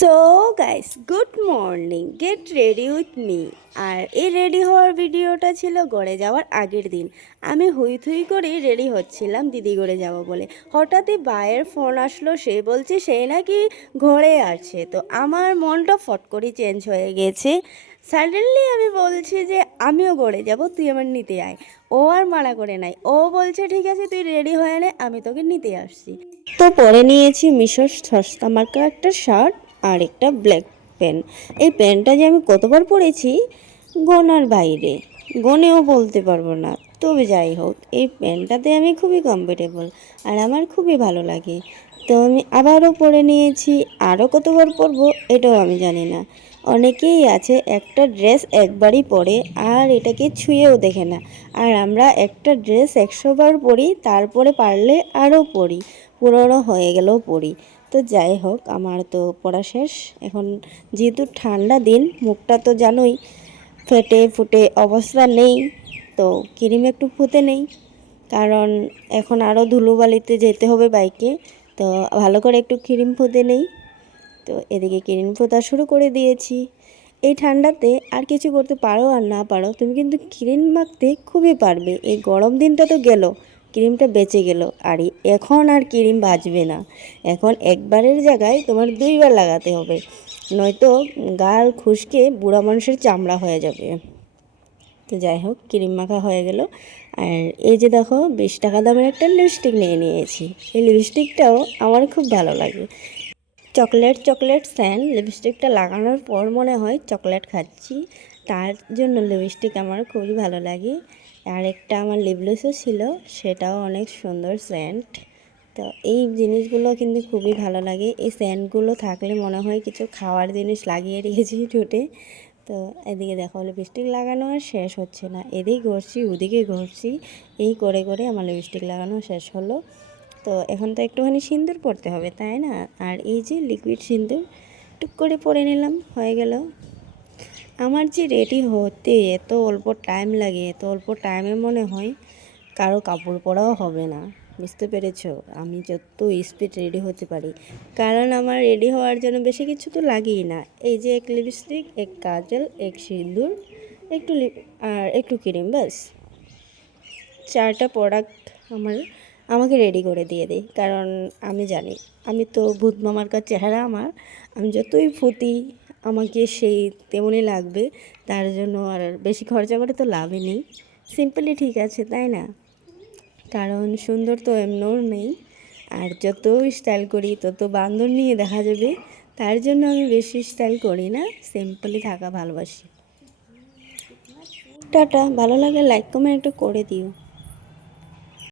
So guys, good morning, get ready with me. আর এই ready হওয়ার ভিডিওটা ছিল গড়ে যাওয়ার আগের দিন। আমি হুই করেই রেডি হচ্ছিলাম দিদি গড়ে যাব বলে। হঠাৎই ভাইয়ের ফোন আসলো, সে বলছে সেই নাকি ঘরে আছে। তো আমার মনটা ফট করে চেঞ্জ হয়ে গেছে। সাডেনলি আমি বলছি যে আমিও গড়ে যাব, তুই আমার নিতে আয়। ও আর মানা করে নাই, ও বলছে ঠিক আছে তুই রেডি হয়ে নে, আমি তোকে নিতে আসছি। তো পরে নিয়েছি মিশোর সস্তা মার্কা একটা শার্ট আর একটা ব্ল্যাক পেন। এই পেনটা যে আমি কতবার পরেছি গোনার বাইরে, গনেও বলতে পারবো না। তবে যাই হোক, এই পেনটাতে আমি খুবই কমফোর্টেবল আর আমার খুবই ভালো লাগে। তো আমি আবারও পরে নিয়েছি, আরও কতবার পরবো এটাও আমি জানি না। অনেকেই আছে একটা ড্রেস একবারই পরে আর এটাকে ছুঁয়েও দেখে না, আর আমরা একটা ড্রেস 100বার পরি, তারপরে পারলে আরও পরি, পুরনো হয়ে গেলেও পরি। তো যাই হোক, আমার তো পড়া শেষ এখন। যেহেতু ঠান্ডা দিন, মুখটা তো জানোই ফেটে ফুটে অবস্থা নেই, তো ক্রিম একটু ফুটে নেই, কারণ এখন আরও ধুলোবালিতে যেতে হবে বাইকে। তো ভালো করে একটু ক্রিম ফুটে নেই। তো এদিকে ক্রিম ফোতা শুরু করে দিয়েছি। এই ঠান্ডাতে আর কিছু করতে পারো আর না পারো, তুমি কিন্তু ক্রিম মাখতে খুবই পারবে। এই গরম দিনটা তো গেল, ক্রিমটা বেঁচে গেল। আর এখন আর ক্রিম বাঁচবে না, এখন একবারের জায়গায় তোমার 2বার লাগাতে হবে, নয়তো গাল খুশকে বুড়া মানুষের চামড়া হয়ে যাবে। তো যাই হোক, ক্রিম মাখা হয়ে গেল। আর এই যে দেখো, 20 টাকা দামের একটা লিপস্টিক নিয়ে নিয়েছি। এই লিপস্টিকটাও আমার খুব ভালো লাগে। চকলেট স্যান্ড লিপস্টিকটা লাগানোর পর মনে হয় চকলেট খাচ্ছি, তার জন্য লিপস্টিক আমার খুবই ভালো লাগে। আর একটা আমার লিপগ্লসও ছিল, সেটাও অনেক সুন্দর সেন্ট। তো এই জিনিসগুলো কিন্তু খুবই ভালো লাগে। এই সেন্টগুলো থাকলে মনে হয় কিছু খাওয়ার জিনিস লাগিয়ে রেখেছি ঠোঁটে। তো এদিকে দেখো, লিপস্টিক লাগানো আর শেষ হচ্ছে না, এদিকে ঘষছি ওদিকে ঘষছি, এই করে করে আমার লিপস্টিক লাগানো শেষ হলো। তো এখন তো একটুখানি সিঁদুর পরতে হবে, তাই না? আর এই যে লিকুইড সিঁদুর টুক করে পরে নিলাম, হয়ে গেল। আমার যে রেডি হতে এত অল্প টাইম লাগে, এত অল্প টাইমে মনে হয় কারো কাপড় পরাও হবে না। বুঝতে পেরেছো? আমি যত স্পিড রেডি হতে পারি, কারণ আমার রেডি হওয়ার জন্য বেশি কিছু তো লাগেই না। এই যে এক লিপস্টিক, এক কাজল, এক সিঁদুর, একটু আর একটু ক্রিম, ব্যাস 4টা প্রোডাক্ট আমাকে রেডি করে দিয়ে দেয়। কারণ আমি জানি আমি তো ভূত মামার চেহারা আমার, আমি যতই ফুটি আমাকে সেই তেমনই লাগবে। তার জন্য আর বেশি খরচা করে তো লাভই নেই, সিম্পলি ঠিক আছে, তাই না? কারণ সুন্দর তো এমনও নেই, আর যত স্টাইল করি তত বান্দর নিয়ে দেখা যাবে। তার জন্য আমি বেশি স্টাইল করি না, সিম্পলি থাকা ভালোবাসি। টাটা, ভালো লাগে লাইক কমেন্ট একটু করে দিও।